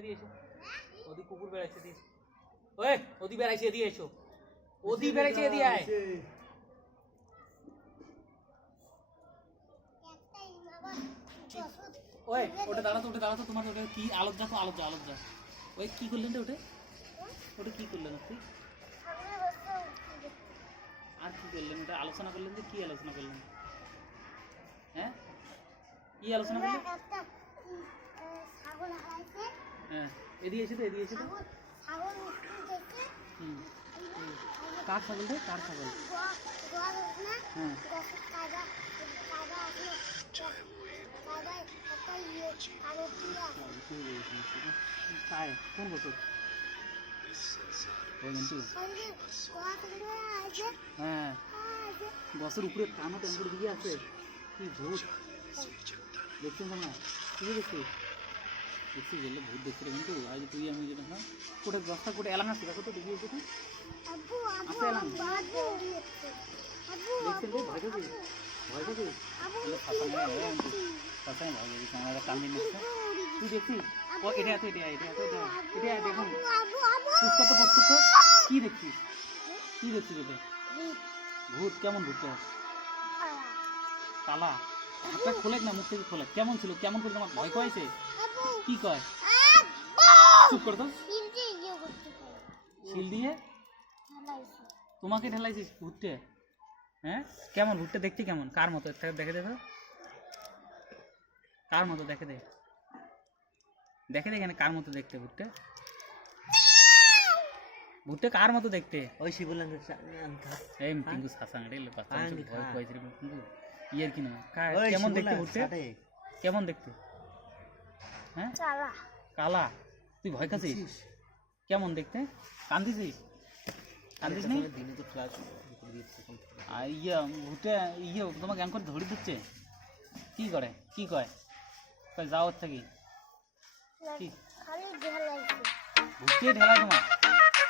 এদিকে এসো। ওদি কুকুর বেড়াইছে এদিকে। ওই ওদি বেড়াইছে এদিকে এসো। ওদি বেড়াইছে এদিকে আয়। ওই ওটা দাঁড়াতো তোমার ওটা কি আলোচ যা তো আলোচ যা। ওই কি করলেন রে ওটা? ওটা কি করলেন আপনি? আর কি করলেন ওটা আলোচনা করলেন যে কি আলোচনা করলেন? হ্যাঁ কি আলোচনা করলেন? হ্যাঁ এদিকে এসে তো কার ছাগল রে? কার ছাগল? হ্যাঁ কোন বছর? হ্যাঁ বছর উপরে কানো তেমন করে দিকে আছে কি ভূত দেখছেন না? তুই দেখছিস বললে ভূত দেখছি রে কিন্তু আজ তুই আমি যেটা না কোটে দশটা কোটে এলাকা আছে দেখো তো দেখি এসে আছে এলাকা দেখছেন রে ভয় পাবি কান দিন তুই দেখছিস ও এটা দেখুন কি দেখছিস এটা ভূত কেমন ভূতটা কালা হাতটা খোলে না মুখ থেকে খোলে কেমন ছিল কেমন করে তোমার ভয় পাইছে কি কয় চুপ কর তো শিল দিয়ে তোমাকে ঢেলাইছিস ভূতটা হ্যাঁ কেমন ভূতটা দেখতে কেমন কার মতো দেখে দেখো কার মতো দেখে এখানে কার মতো দেখতে ভূতটা কার মতো দেখতে ওই শিবুলান এই টিঙ্কু সাসাং রে বাচ্চা ভয় পাইছে রে কিন্তু ইয়ার কি না কেমন দেখতে ভূতটা কেমন দেখতে হ্যাঁ কালা তুই ভয় খাচ্ছিস কেমন দেখতে কান্দিস নি দিনে তো ফ্ল্যাশ ভূতে তোমাকে এমন করে ধরে দিচ্ছে কি কয় যাও থেকে কি ভূতে ঢেলা তোমার